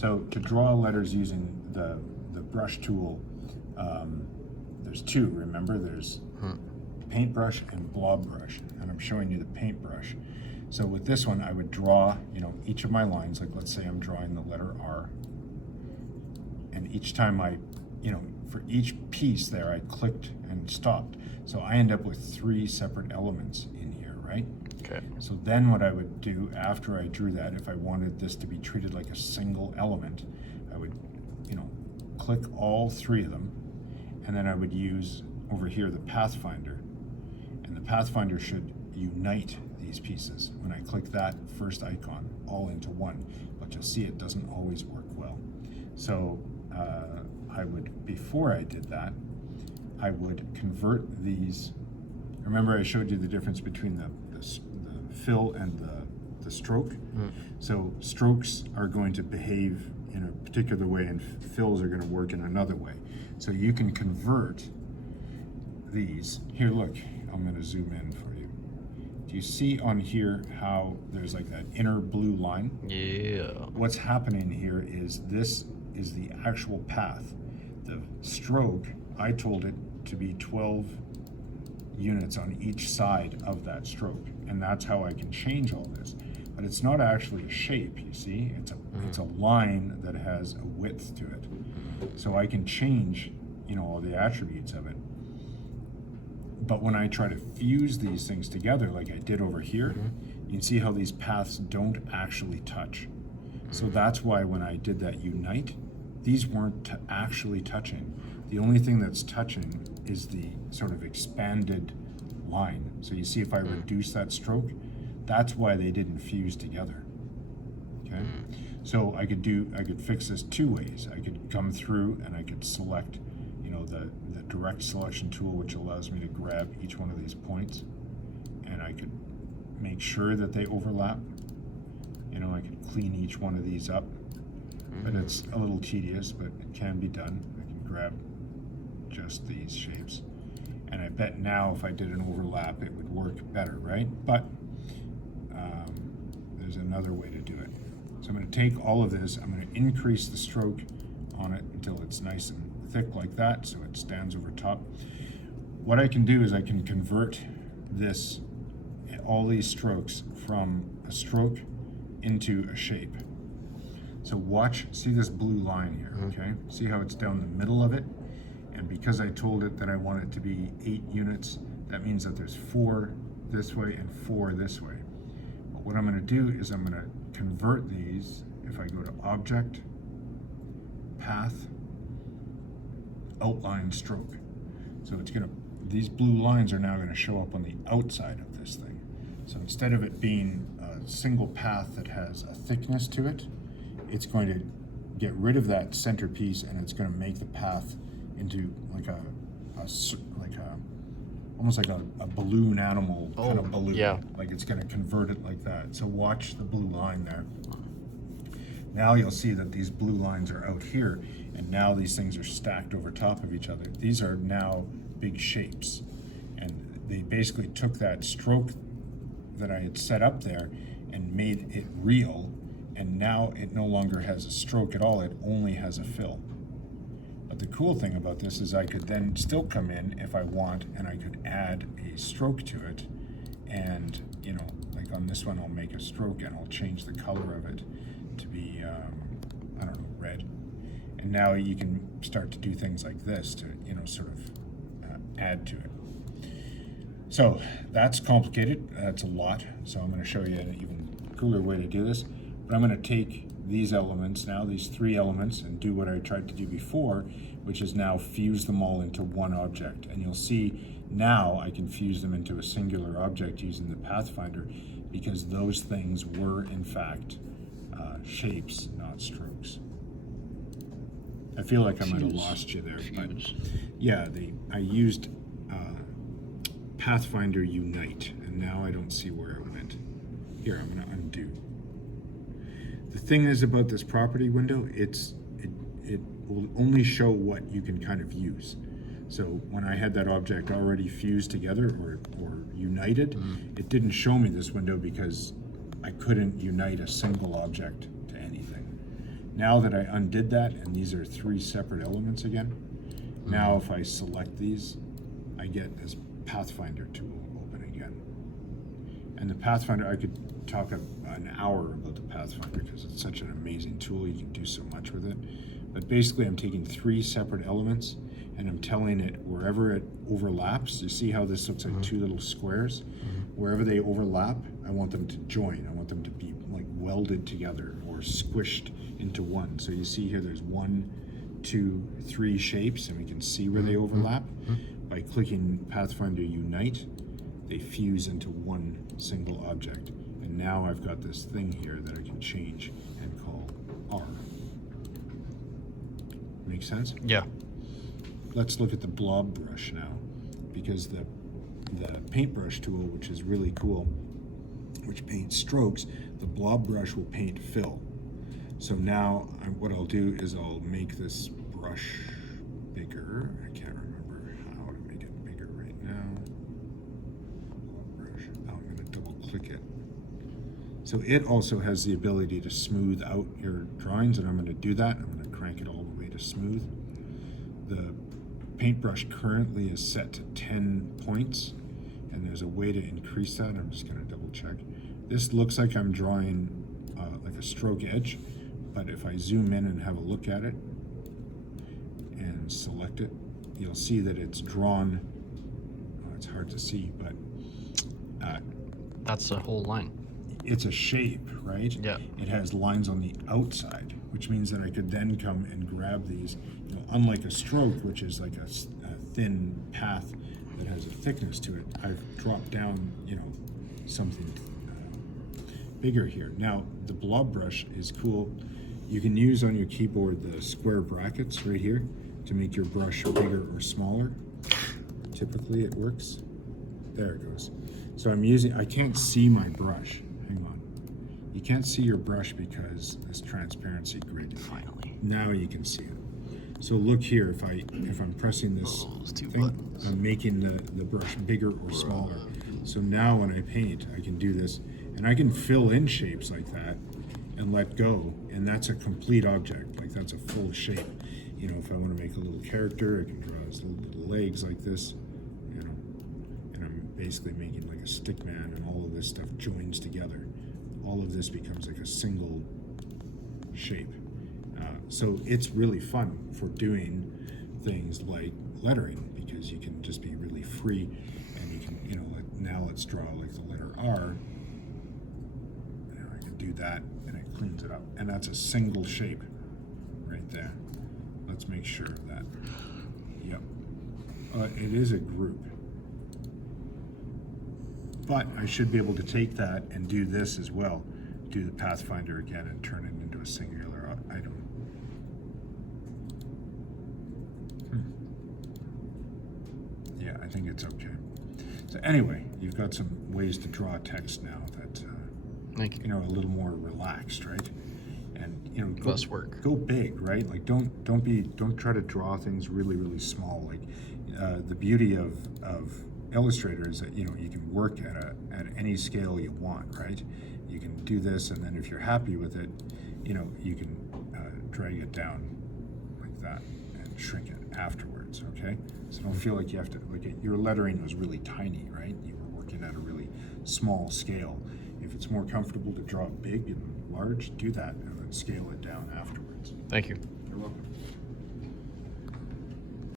So to draw letters using the brush tool, there's two, remember? There's paintbrush and blob brush, and I'm showing you the paintbrush. So with this one, I would draw, each of my lines, like let's say I'm drawing the letter R, and each time I, for each piece there, I clicked and stopped. So I end up with 3 separate elements in here, right? Okay. So then what I would do after I drew that, if I wanted this to be treated like a single element, I would, click all 3 of them, and then I would use over here the pathfinder, and the pathfinder should unite these pieces. When I click that first icon all into one, but you'll see it doesn't always work well. So I would, before I did that, I would convert these. Remember I showed you the difference between the fill and the stroke? So strokes are going to behave in a particular way and fills are going to work in another way. So you can convert these. Here, look, I'm going to zoom in for you. Do you see on here how there's like that inner blue line? Yeah. What's happening here is this is the actual path. The stroke, I told it to be 12 units on each side of that stroke, and that's how I can change all this. But it's not actually a shape, you see? It's a line that has a width to it. So I can change, all the attributes of it. But when I try to fuse these things together, like I did over here, you can see how these paths don't actually touch. So that's why when I did that unite, these weren't actually touching. The only thing that's touching is the sort of expanded line. So you see if I reduce that stroke, that's why they didn't fuse together. Okay? So I could fix this 2 ways. I could come through and I could select, the direct selection tool, which allows me to grab each one of these points, and I could make sure that they overlap. I could clean each one of these up, but it's a little tedious, but it can be done. I can grab just these shapes, and I bet now if I did an overlap it would work better, right? But there's another way to do it. So I'm going to take all of this, I'm going to increase the stroke on it until it's nice and thick like that, so it stands over top. What I can do is I can convert this, all these strokes, from a stroke into a shape. So see this blue line here, okay? See how it's down the middle of it? And because I told it that I want it to be 8 units, that means that there's 4 this way and 4 this way. But what I'm going to do is I'm going to convert these. If I go to Object, Path, Outline, Stroke. So these blue lines are now going to show up on the outside of this thing. So instead of it being a single path that has a thickness to it, it's going to get rid of that center piece, and it's going to make the path into like almost like a balloon animal kind of balloon. Yeah. Like it's going to convert it like that. So watch the blue line there. Now you'll see that these blue lines are out here, and now these things are stacked over top of each other. These are now big shapes, and they basically took that stroke that I had set up there and made it real, and now it no longer has a stroke at all, it only has a fill. But the cool thing about this is I could then still come in if I want, and I could add a stroke to it, and like on this one I'll make a stroke and I'll change the color of it to be I don't know, red, and now you can start to do things like this to sort of add to it. So that's complicated, that's a lot, so I'm going to show you an even cooler way to do this. But I'm going to take these elements now, these 3 elements, and do what I tried to do before, which is now fuse them all into one object. And you'll see now I can fuse them into a singular object using the Pathfinder, because those things were in fact shapes, not strokes. I feel like I might have lost you there, but yeah, I used Pathfinder Unite, and now I don't see where it went. Here, I'm going to undo. The thing is about this property window, it will only show what you can kind of use. So when I had that object already fused together or united, it didn't show me this window because I couldn't unite a single object to anything. Now that I undid that, and these are 3 separate elements again, now if I select these, I get this Pathfinder tool open again. And the Pathfinder, I could talk an hour about the Pathfinder because it's such an amazing tool. You can do so much with it. But basically I'm taking 3 separate elements and I'm telling it wherever it overlaps. You see how this looks like 2 little squares? Wherever they overlap, I want them to join. I want them to be like welded together or squished into one. So you see here there's 1, 2, 3 shapes, and we can see where they overlap. By clicking Pathfinder Unite, they fuse into one single object. And now I've got this thing here that I can change and call R. Make sense? Yeah. Let's look at the blob brush now, because the paintbrush tool, which is really cool, which paints strokes, the blob brush will paint fill. So now what I'll do is I'll make this brush bigger. I can't remember how to make it bigger right now. Blob brush. Oh, I'm going to double click it. So it also has the ability to smooth out your drawings, and I'm going to do that. I'm going to crank it all the way to smooth. The paintbrush currently is set to 10 points, and there's a way to increase that. I'm just going to double check. This looks like I'm drawing like a stroke edge, but if I zoom in and have a look at it and select it, you'll see that it's drawn. It's hard to see, but that's the whole line. It's a shape, right? Yeah. It has lines on the outside, which means that I could then come and grab these, unlike a stroke, which is like a thin path that has a thickness to it. I've dropped down, something bigger here. Now, the blob brush is cool. You can use on your keyboard the square brackets right here to make your brush bigger or smaller. Typically it works. There it goes. So I can't see my brush. Hang on. You can't see your brush because this transparency grid. Finally. Now you can see it. So look here, if I'm pressing this thing, I'm making the brush bigger or smaller. So now when I paint, I can do this, and I can fill in shapes like that and let go, and that's a complete object, like that's a full shape. If I want to make a little character, I can draw his little legs like this, and I'm basically making like a stick man, and all of this stuff joins together. All of this becomes like a single shape. So it's really fun for doing things like lettering, because you can just be really free, and you can, now let's draw like the letter R. I can do that, and it cleans it up, and that's a single shape right there. Let's make sure of that. Yep. It is a group. But I should be able to take that and do this as well. Do the Pathfinder again and turn it into a singular item. Yeah, I think it's okay. So anyway, you've got some ways to draw text now that Thank you. a little more relaxed, right? And Less work. Go big, right? Like don't try to draw things really, really small. Like the beauty of Illustrator is that you can work at any scale you want, right? You can do this, and then if you're happy with it, you can drag it down like that and shrink it afterwards. Okay, so don't feel like you have to. Like your lettering was really tiny, right? You were working at a really small scale. If it's more comfortable to draw big and large, do that, and then scale it down afterwards. Thank you. You're welcome.